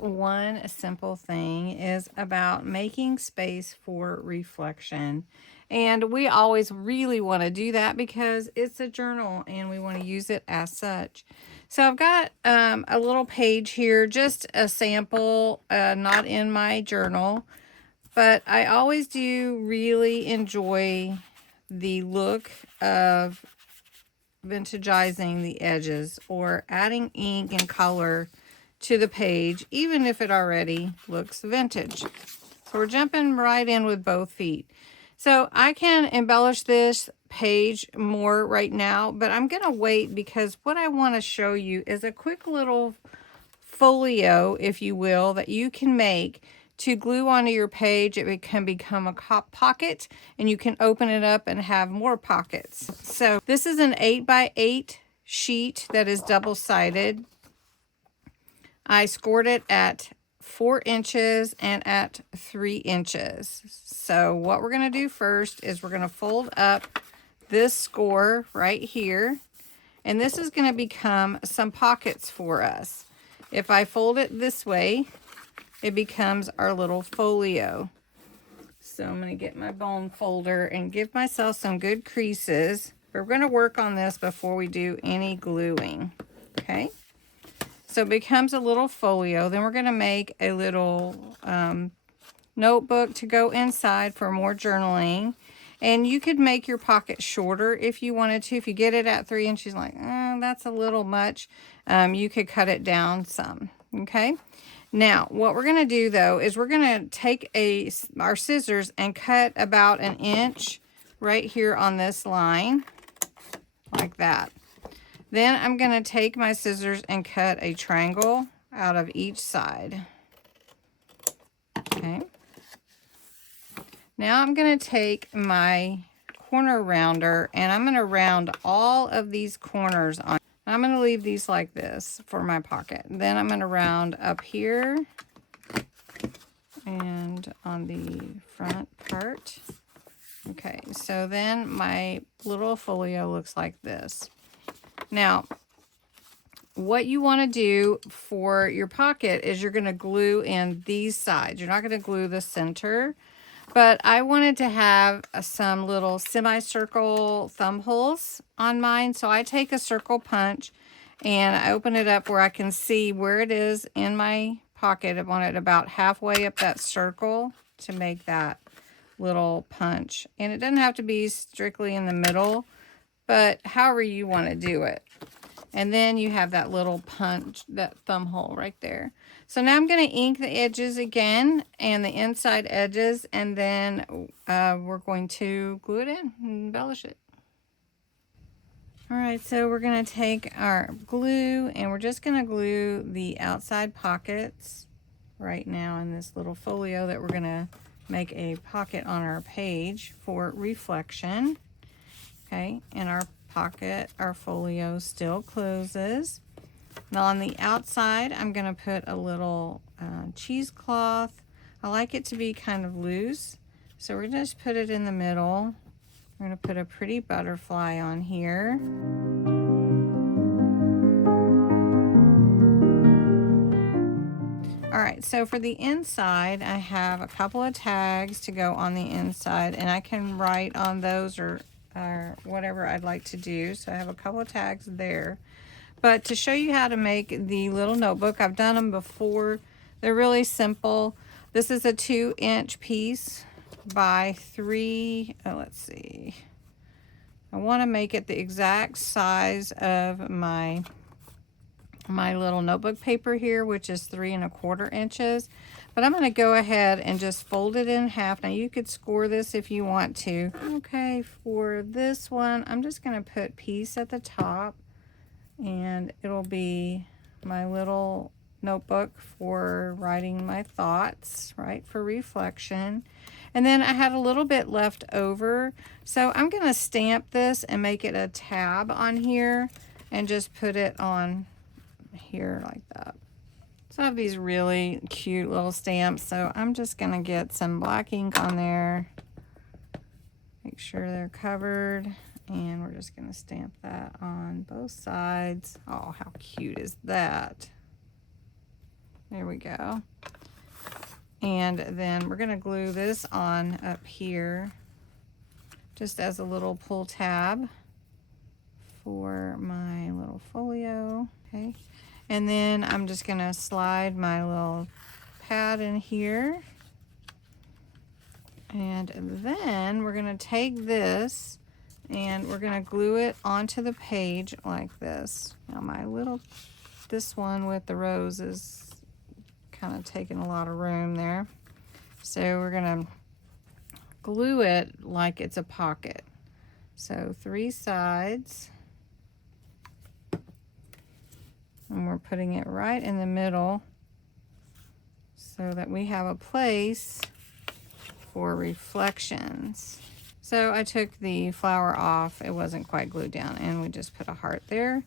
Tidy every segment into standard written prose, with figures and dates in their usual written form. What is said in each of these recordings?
one simple thing is about making space for reflection. And we always really want to do that because it's a journal and we want to use it as such. So I've got a little page here, just a sample, not in my journal, but I always do really enjoy the look of vintagizing the edges or adding ink and color to the page, even if it already looks vintage. So we're jumping right in with both feet. So I can embellish this page more right now, but I'm going to wait because what I want to show you is a quick little folio, if you will, that you can make to glue onto your page. It can become a pocket and you can open it up and have more pockets. So this is an 8x8 sheet that is double-sided. I scored it at 4 inches and at 3 inches. So what we're going to do first is we're going to fold up this score right here, and this is going to become some pockets for us. If I fold it this way, it becomes our little folio. So I'm going to get my bone folder and give myself some good creases. We're going to work on this before we do any gluing. Okay. So it becomes a little folio. Then we're going to make a little notebook to go inside for more journaling. And you could make your pocket shorter if you wanted to. If you get it at 3 inches, like, that's a little much, you could cut it down some. Okay. Now, what we're going to do, though, is we're going to take our scissors and cut about 1 inch right here on this line, like that. Then I'm going to take my scissors and cut a triangle out of each side. Okay. Now I'm going to take my corner rounder and I'm going to round all of these corners on. I'm going to leave these like this for my pocket. Then I'm going to round up here and on the front part. Okay, so then my little folio looks like this. Now, what you want to do for your pocket is you're going to glue in these sides. You're not going to glue the center, but I wanted to have some little semicircle thumb holes on mine. So I take a circle punch and I open it up where I can see where it is in my pocket. I want it about halfway up that circle to make that little punch. And it doesn't have to be strictly in the middle, but however you want to do it. And then you have that little punch, that thumb hole right there. So now I'm going to ink the edges again and the inside edges, and then we're going to glue it in and embellish it. All right, so we're going to take our glue and we're just going to glue the outside pockets right now in this little folio that we're going to make a pocket on our page for reflection. Okay, and our pocket, our folio still closes. Now on the outside, I'm going to put a little cheesecloth. I like it to be kind of loose, so we're going to just put it in the middle. We're going to put a pretty butterfly on here. All right, so for the inside, I have a couple of tags to go on the inside, and I can write on those or whatever I'd like to do. So I have a couple of tags there. But to show you how to make the little notebook, I've done them before. They're really simple. This is a 2-inch piece by 3, let's see. I want to make it the exact size of my little notebook paper here, which is 3 1/4 inches. But I'm going to go ahead and just fold it in half. Now you could score this if you want to. Okay, for this one, I'm just going to put peace at the top. And it'll be my little notebook for writing my thoughts, right, for reflection. And then I had a little bit left over. So I'm going to stamp this and make it a tab on here and just put it on here like that. So I have these really cute little stamps. So I'm just going to get some black ink on there. Make sure they're covered. And we're just going to stamp that on both sides. Oh, how cute is that? There we go. And then we're going to glue this on up here just as a little pull tab for my little folio. Okay. And then I'm just going to slide my little pad in here. And then we're going to take this and we're going to glue it onto the page like this. Now this one with the rose is kind of taking a lot of room there. So we're going to glue it like it's a pocket. So 3 sides. And we're putting it right in the middle so that we have a place for reflections. So I took the flower off. It wasn't quite glued down, and we just put a heart there.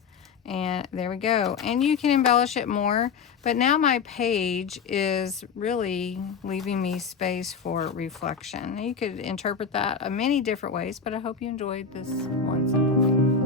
And there we go. And you can embellish it more, but now my page is really leaving me space for reflection. You could interpret that many different ways, but I hope you enjoyed this one simple thing.